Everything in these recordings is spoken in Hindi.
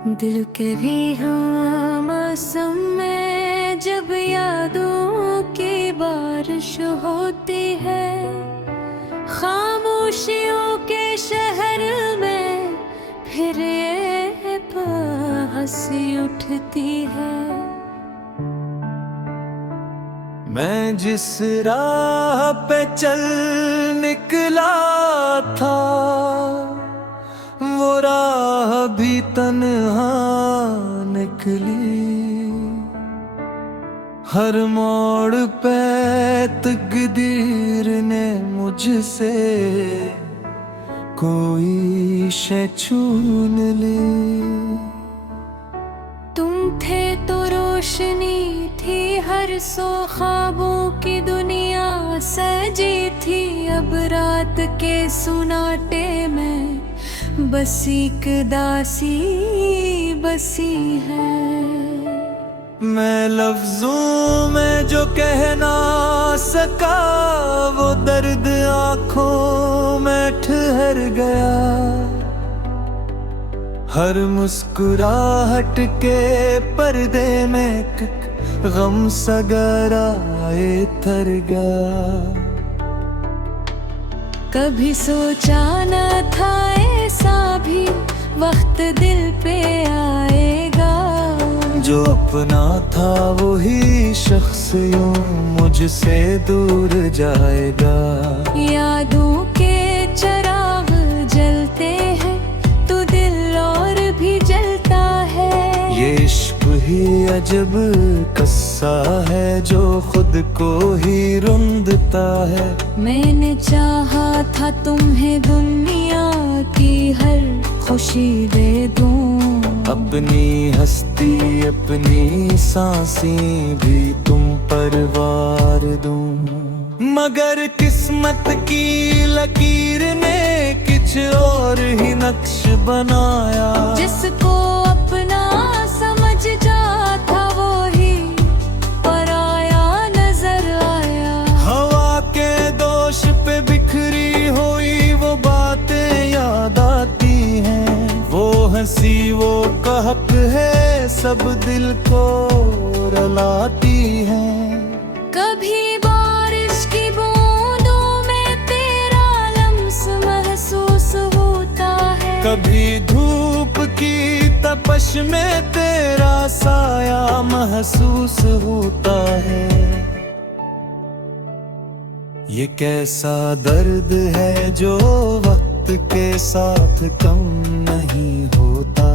दिल के भी हाँ मौसम में जब यादों की बारिश होती है, खामोशियों के शहर में फिर ये हंसी उठती है। मैं जिस राह पे चल निकला था, वो राह भी तन्हा निकली। हर मोड़ पे तकदीर ने मुझसे कोई शय छीन ली। तुम थे तो रोशनी थी, हर सो ख्वाबों की दुनिया सजी थी। अब रात के सुनाटे में बस एक दासी बसी है। मैं लफ्जों में जो कह ना सका, वो दर्द आंखों में ठहर गया। हर मुस्कुराहट के पर्दे में गम सा गहराए तर गया। कभी सोचा न था ऐसा भी वक्त दिल पे आएगा। जो अपना था वही शख्स यूं मुझसे दूर जाएगा। यादों के चिराग जलते हैं तो दिल और भी जलता है। ये इश्क ही अजब कस्सा है जो खुद को ही रुंधता है। मैंने चाहा था तुम्हें दुनिया की हर खुशी दे दूं। अपनी हस्ती अपनी सांसें भी तुम पर वार दूं। मगर किस्मत की लकीर ने कुछ और ही नक्श बनाया। जिसको अपना समझ जाता वो ही पराया नजर आया। हवा के दोष पे बिखरी हुई वो बातें याद आती हैं। वो हंसी वो कहक है सब दिल को रुलाती है। कभी बारिश की बूंदों में तेरा लम्स महसूस होता है। कभी धूप की तपश में तेरा साया महसूस होता है। ये कैसा दर्द है जो वक्त के साथ कम नहीं होता।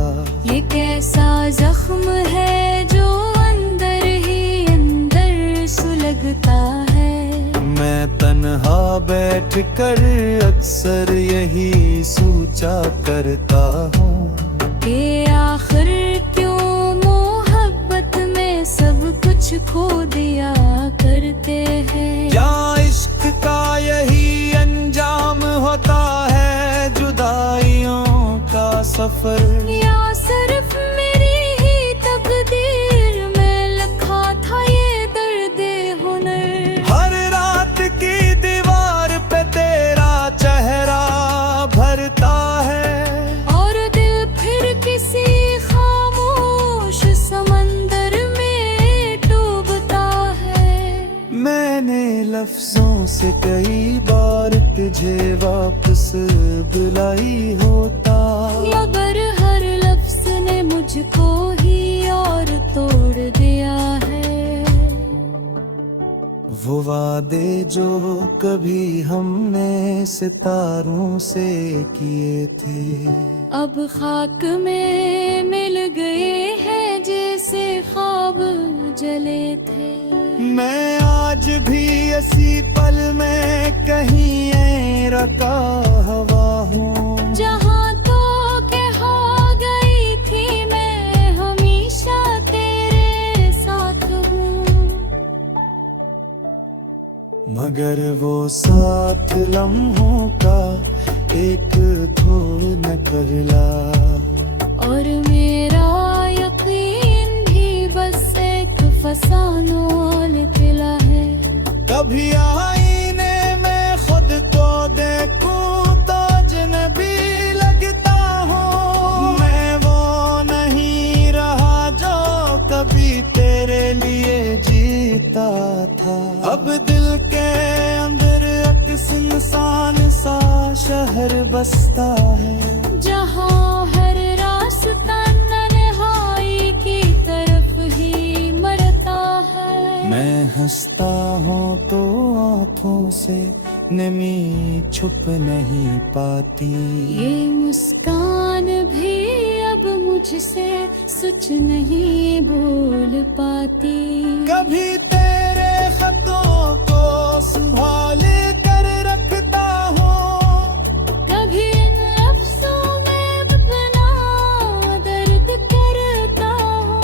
ये कैसा जख्म है जो अंदर ही अंदर सुलगता है। मैं तन्हा बैठ कर अक्सर यही सोचा करता हूँ कि आखिर क्यों मोहब्बत में सब कुछ खो दिया करते हैं। क्या इश्क का यही अंजाम होता है जुदाइयों का सफर। या सिर्फ मेरी ही तकदीर में लिखा था ये दर्द हुनर। हर रात की दीवार पे तेरा चेहरा भरता है। और दिल फिर किसी खामोश समंदर में डूबता है। मैंने लफ्जों से कई बार तुझे वापस बुलाई होता। मगर हर लफ्ज ने मुझको ही और तोड़ दिया है। वो वादे जो कभी हमने सितारों से किए थे, अब खाक में मिल गए हैं जैसे ख्वाब जले थे। मैं आज भी इसी पल में कहीं रका हवा हूँ। जहाँ तो के हो गई थी मैं हमेशा तेरे साथ हूँ। मगर वो साथ लम्हों का एक धो न करला। और मेरा यकीन भी बस एक फसानो निकला है। कभी आईने में खुद को देखूं तो अजनबी लगता हूँ। मैं वो नहीं सुनसान सा शहर बसता है, जहाँ हर रास्ता तन्हाई की तरफ ही मरता है। मैं हंसता हूँ तो आँखों से नमी छुप नहीं पाती, ये मुस्कान भी अब मुझसे सच नहीं बोल पाती। कभी तेरे खतों को संभाल कर रखता हूँ, कभी इन लफ्ज़ों में अपना दर्द करता हूँ।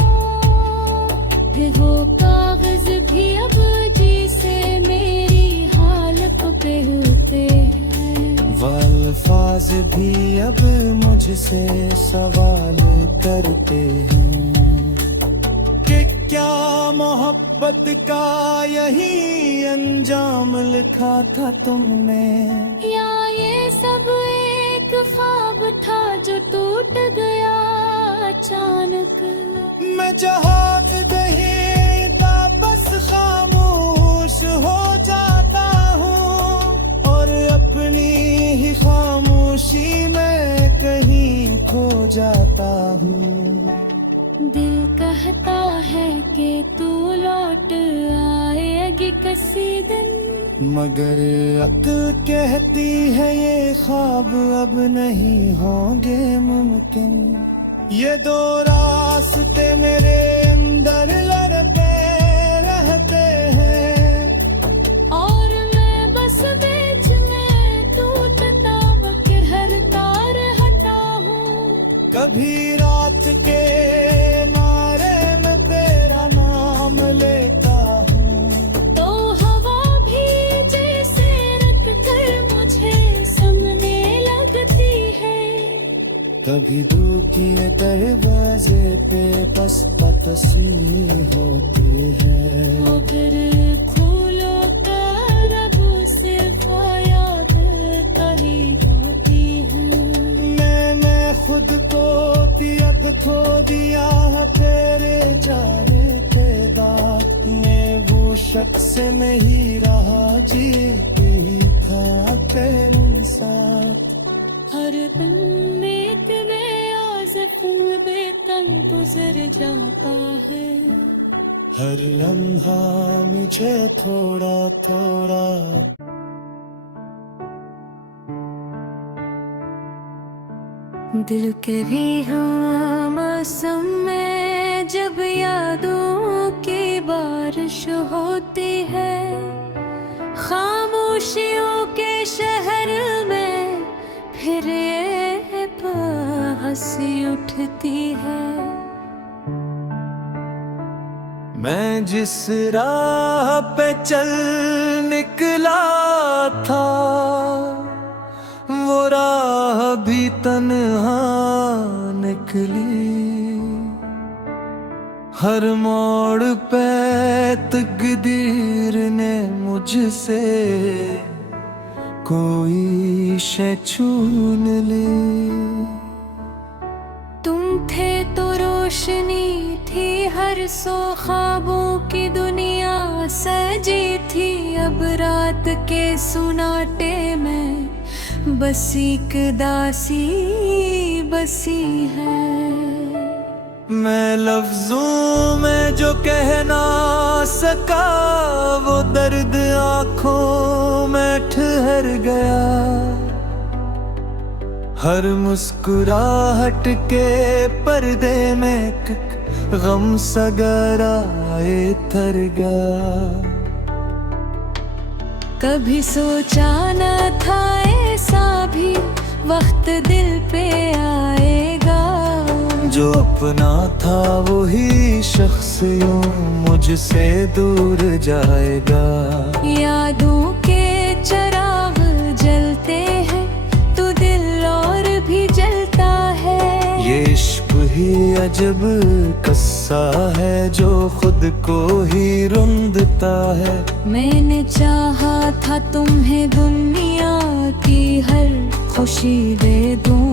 फिर वो कागज भी अब जी से मेरी हालत पे होते हैं, वो अल्फाज भी अब मुझसे सवाल करते हैं कि क्या मोहब्बत का यही अंजाम लिखा था तुमने, या ये सब एक ख्वाब था जो टूट गया अचानक। मैं जहाँ नहीं था बस खामोश हो जाता हूँ, और अपनी ही खामोशी में कहीं खो जाता हूँ। दिल कहता है कि तू लौट आएगी किसी दिन, मगर अक्ल कहती है ये ख्वाब अब नहीं होंगे मुमकिन। ये दो रास्ते मेरे अंदर लड़ते रहते हैं, और मैं बस बीच में टूटता वक्त हर तार हटा हूँ। कभी रात के नारे में तेरा नाम लेता हूँ, तो हवा भी जैसे रख कर मुझे सुनने लगती है। कभी दुखी दरवाजे पे बस तस्वीर होती है, मगर खोलो कर अब सिर्फ याद कहीं होती है। मैं खुद को तियत खो दिया है तेरे जाने के दाग में, वो शख्स नहीं रहा जीती था तेरे साथ। हर दिन एक नया ज़ख्म बेतन गुजर जाता है, हर लम्हा मुझे थोड़ा थोड़ा दिल के भी मौसम में जब यादों की बारिश होती है, खामोशियों के शहर में फिर ये हंसी उठती है। मैं जिस राह पे चल निकला था, वो राह भी तन्हा निकली। हर मोड़ पे तकदीर ने मुझसे कोई शय छून ली। तुम थे तो रोशनी थी, हर सो ख्वाबों की दुनिया सजी थी। अब रात के सुनाटे में बस एक दासी बसी है। मैं लफ्जों में जो कह ना सका, वो दर्द आंखों में ठहर गया। हर मुस्कुराहट के पर्दे में गम सगराए थर गया। कभी सोचा न था ऐसा भी वक्त दिल पे आएगा, जो अपना था वही शख्स यूं मुझसे दूर जाएगा। यादों के चिराग जलते हैं तो दिल और भी जलता है। ये इश्क ही अजब कस्सा है जो खुद को ही रुंधता है। मैंने चाहा था तुम्हें दुनिया की हर खुशी दे दूं,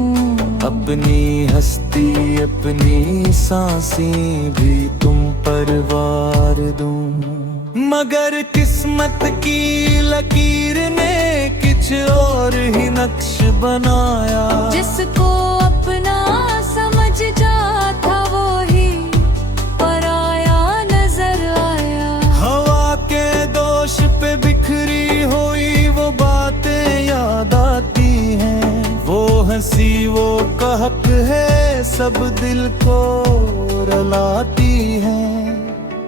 अपनी हस्ती अपनी सांसें भी तुम पर वार दूं। मगर किस्मत की लकीर ने कि कुछ और ही नक्श बनाया। जिसको अपना समझ जाता वो ही पराया नजर आया। हवा के दोष पे बिखरी हुई वो बातें याद आती हैं। वो हंसी वो कहक है सब दिल को रुलाती हैं।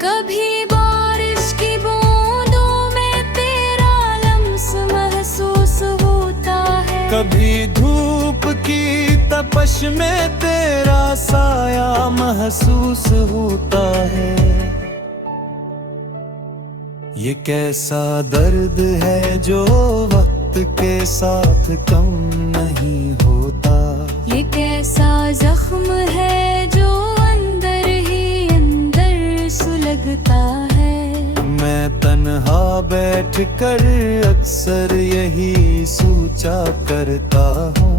कभी बारिश की बूंदों में तेरा लम्स महसूस होता है। कभी धूप की तपश में तेरा साया महसूस होता है। ये कैसा दर्द है जो वक्त के साथ कम नहीं होता। ये कैसा जख्म है जो अंदर ही अंदर सुलगता है। मैं तन्हा बैठ कर अक्सर यही सोचा करता हूँ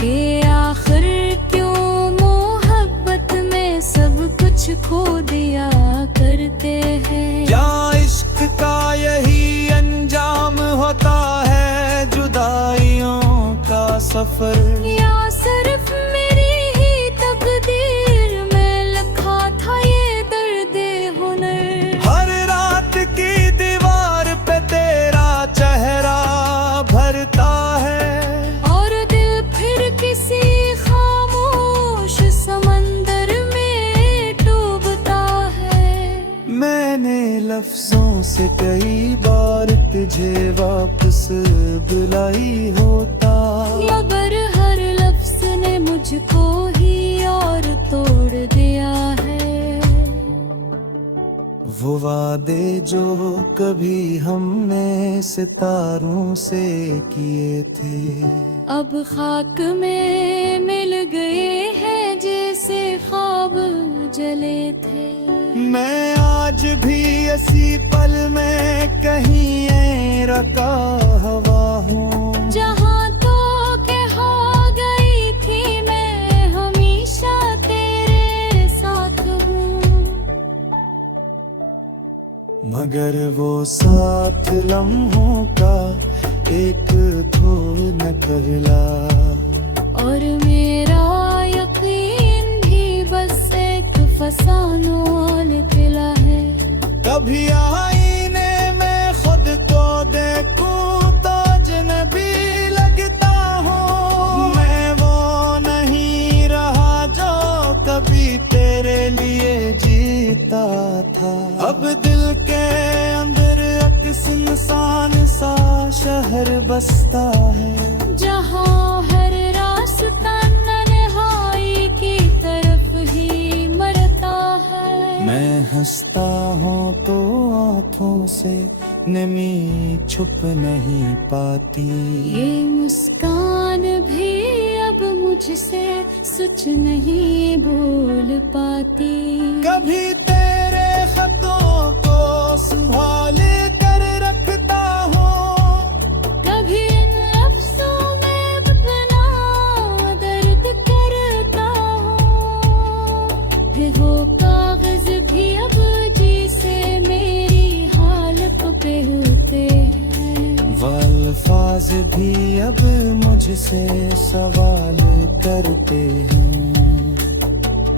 कि आखिर क्यों मोहब्बत में सब कुछ खो दिया करते हैं। क्या इश्क का यही अंजाम होता है जुदाइयों का सफर। या सिर्फ मेरी ही तकदीर में लिखा था ये दर्द हुनर। हर रात की दीवार पे तेरा चेहरा भरता है। और दिल फिर किसी खामोश समंदर में डूबता है। मैंने लफ्जों से कई बार तुझे वापस बुलाई होता। मगर हर लफ्ज ने मुझको ही और तोड़ दिया है। वो वादे जो कभी हमने सितारों से किए थे अब खाक में मिल गए हैं जैसे ख्वाब जले थे। मैं आज भी इसी पल में कहीं रका हवा हूँ। जहाँ तो के हो गई थी मैं हमेशा तेरे साथ हूँ। मगर वो साथ लम्हों का एक खो न कहला। और मेरा यकीन भी बस एक फसानो निकला है। कभी आईने में खुद को देखूं तो अजनबी लगता हूँ। मैं वो नहीं रहा जो कभी तेरे लिए जीता था। अब दिल के अंदर अक्स इंसान सा शहर बसता है। जहाँ हर रास्ता तन्हाई की तरफ ही मरता है। मैं हंसता हूँ तो आँखों से नमी छुप नहीं पाती। ये मुस्कान भी अब मुझसे सच नहीं बोल पाती। कभी तेरे खतों को संभाल कर रखता हूँ। कभी इन लफ्जों में अपना दर्द करता हूँ। फिर वो कागज भी अब जी से मेरी हालत पे होते हैं। वो अल्फाज भी अब मुझसे सवाल करते हैं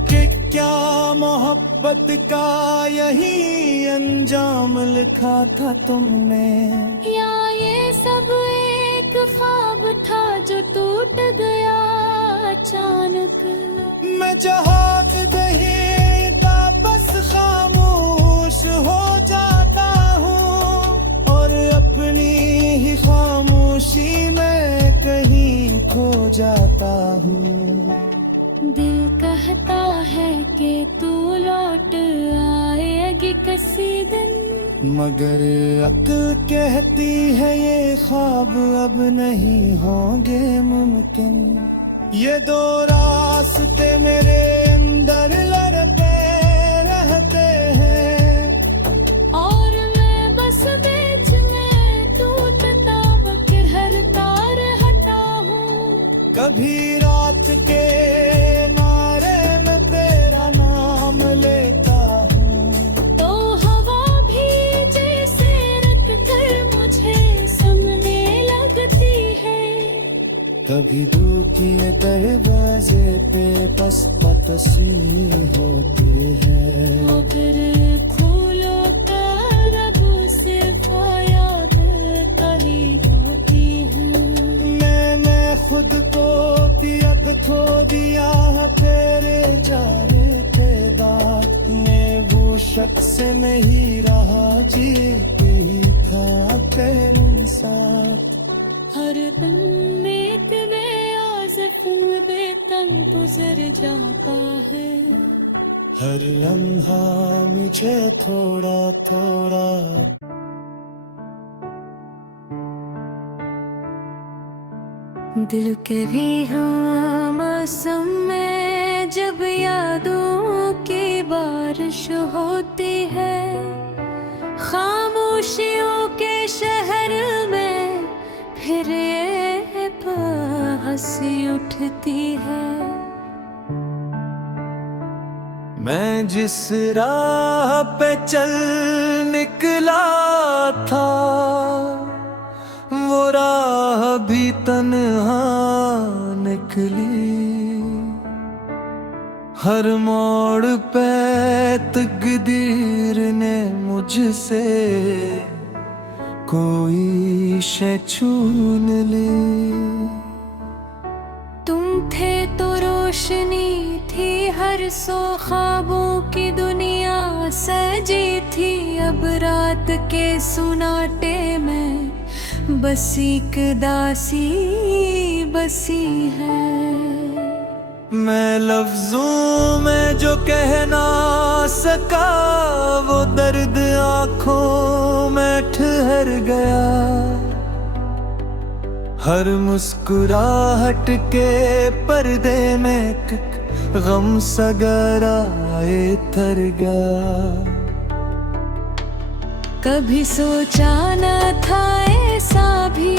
कि क्या मोहब्बत का यही अंजाम लिखा था तुमने। या ये सब एक ख्वाब था जो टूट गया अचानक। मैं जहाँ कहीं का बस खामोश हो जाता हूँ और अपनी ही खामोशी में कहीं खो जाता हूँ। दिल कहता है कि तू लौट आएगी किसी दिन। मगर अक्ल कहती है ये ख्वाब अब नहीं होंगे मुमकिन। ये दो रास्ते मेरे अंदर लड़ते रहते हैं। और मैं बस बीच में टूटता वक्त हर तार हटा हूँ। कभी रात के मारे में तेरा नाम लेता हूँ। तो हवा भी जैसे रख कर मुझे सुनने लगती कभी दुखी दरवाजे पे तस्वीर होती है। वो फिर खोलो कर से याद कही होती है। मैंने खुद को दियत खो दिया तेरे जाने के बाद में, वो शख्स नहीं रहा जीती था तेरे साथ। हर दिन में एक बेआज़िफ बेतन गुजर जाता है। हर लम्हा मुझे थोड़ा थोड़ा दिल के भी मौसम में जब यादों की बारिश होती है, खामोशियों के शहर में फिर ये हंसी उठती है। मैं जिस राह पे चल निकला था, वो राह भी तन्हा निकली। हर मोड़ पे तकदीर ने मुझसे कोई शय छीन ली। तुम थे तो रोशनी थी, हर सो ख्वाबों की दुनिया सजी थी। अब रात के सुनाटे में बस एक दासी बसी है। मैं लफ्जों में जो कह ना सका, वो दर्द आंखों में ठहर गया। हर मुस्कुराहट के पर्दे में गम सा गहराए तर गया। कभी सोचा न था ऐसा भी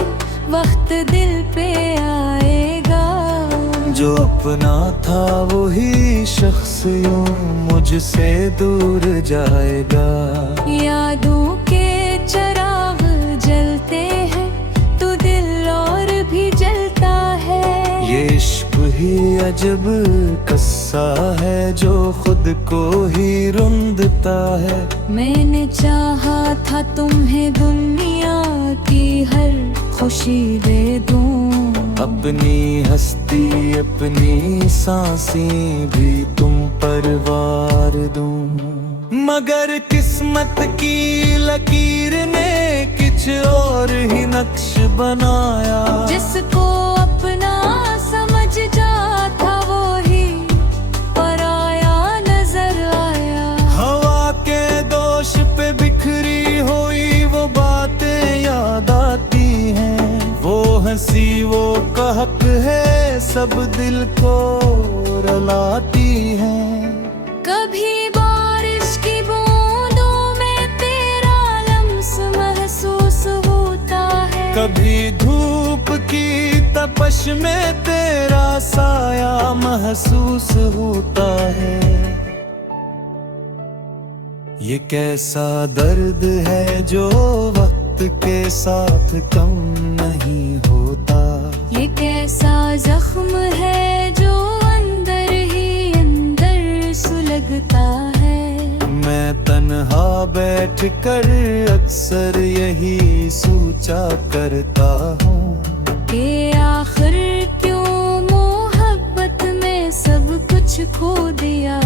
वक्त दिल पे आएगा। जो अपना था वही शख्स यूं मुझसे दूर जाएगा। यादों के चिराग जलते हैं तो दिल और भी जलता है। ये इश्क ही अजब कस्सा है जो खुद को ही रुंधता है। मैंने चाहा था तुम्हें दुनिया की हर खुशी दे दूं, अपनी हस्ती अपनी सांसें भी तुम पर वार दूं। मगर किस्मत की लकीर ने कुछ और ही नक्श बनाया। जिसको अपना समझ जाता वो ही पराया नजर आया। हवा के दोष पे बिखरी हुई वो बातें याद आती हैं। वो हंसी वो कहक है सब दिल को रुलाती हैं। कभी बारिश की बूंदों में तेरा लम्स महसूस होता है। कभी धूप की तपश में तेरा साया महसूस होता है। ये कैसा दर्द है जो वक्त के साथ कम नहीं होता। ये कैसा जख्म है जो अंदर ही अंदर सुलगता है। मैं तन्हा बैठ कर अक्सर यही सोचा करता हूँ कि आखिर क्यों मोहब्बत में सब कुछ खो दिया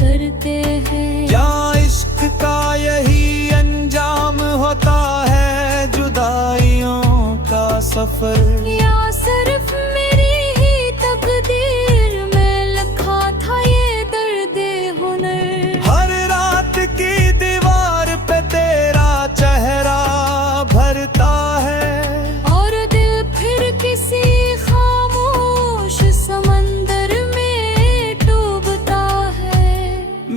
करते हैं। क्या इश्क का यही अंजाम होता है जुदाइयों का सफर। या सिर्फ मेरी ही तकदीर में लिखा था ये दर्द हुनर। हर रात की दीवार पे तेरा चेहरा भरता है। और दिल फिर किसी खामोश समंदर में डूबता है।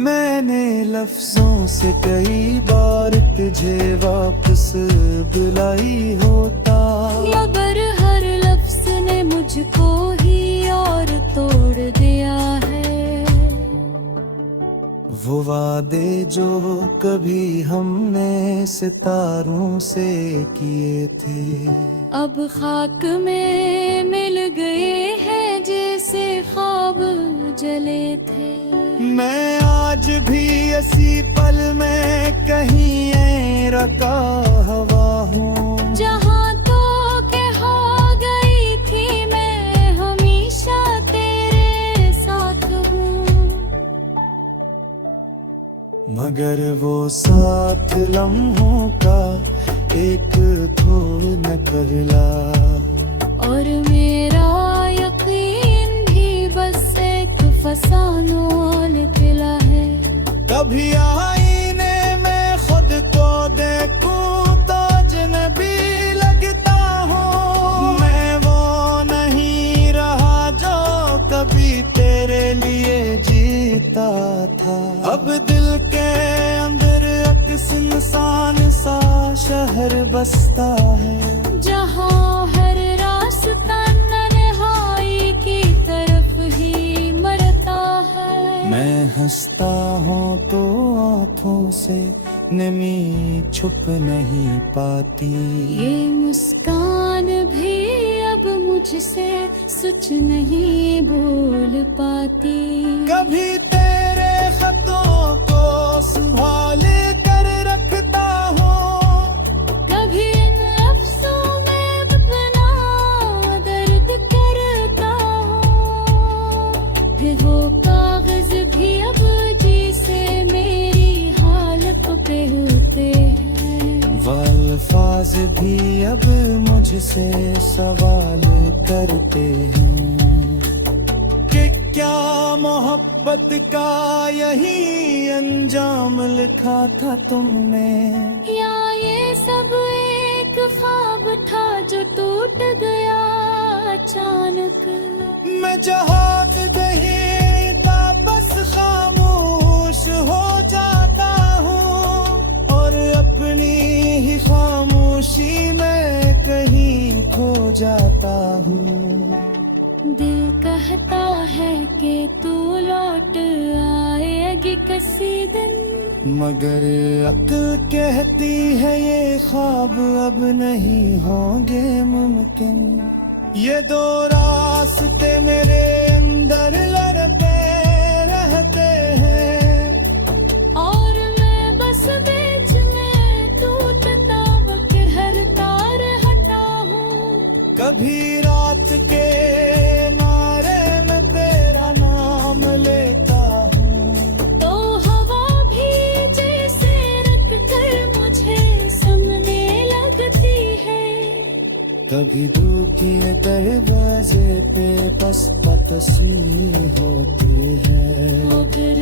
मैंने लफ्जों से कई बार तुझे वापस बुलाई होता। मगर हर लफ्ज ने मुझको ही और तोड़ दिया है। वो वादे जो कभी हमने सितारों से किए थे, अब खाक में मिल गए ऐसी पल में कहीं रका हवा हूँ। जहाँ तो के हो गई थी मैं हमेशा तेरे साथ हूँ। मगर वो साथ लम्हों का एक खो न कहला, और मेरा यकीन भी बस एक फसानो निकला है। कभी आईने में खुद को देखूं तो अजनबी लगता हूँ। मैं वो नहीं रहा जो कभी तेरे लिए जीता था। अब दिल के अंदर अक्स इंसान सा शहर बसता है, जहाँ हर रास्ता तन्हाई की तरफ ही मरता है। मैं हंसता हूँ तो आँखों से नमी छुप नहीं पाती। ये मुस्कान भी अब मुझसे सच नहीं बोल पाती। कभी तेरे खतों को संभाल कर रखता हूँ, कभी इन लफ्ज़ों में अपना दर्द करता हूँ। फिर वो कागज भी अब जी से मेरी हालत पे होते हैं। वो अल्फाज भी अब मुझसे सवाल करते हैं कि क्या मोहब्बत का यही अंजाम लिखा था तुमने, या ये सब एक ख्वाब था जो टूट गया अचानक। मैं जहाँ कहीं वापस खामोश हो जाता हूँ, और अपनी ही खामोशी में कहीं खो जाता हूँ। दिल कहता है कि तू लौट आएगी किसी दिन, मगर अक्ल कहती है ये ख्वाब अब नहीं होंगे मुमकिन। ये दो रास्ते मेरे अंदर लड़ते रहते हैं, और मैं बस बीच में टूटता वक्त हर तार हटा हूँ। कभी रात के नारे में तेरा नाम लेता हूँ, तो हवा भी जैसे रख कर मुझे समने लगती है। कभी दिल के दरवाजे पे बस तस्वीर होती है। मगर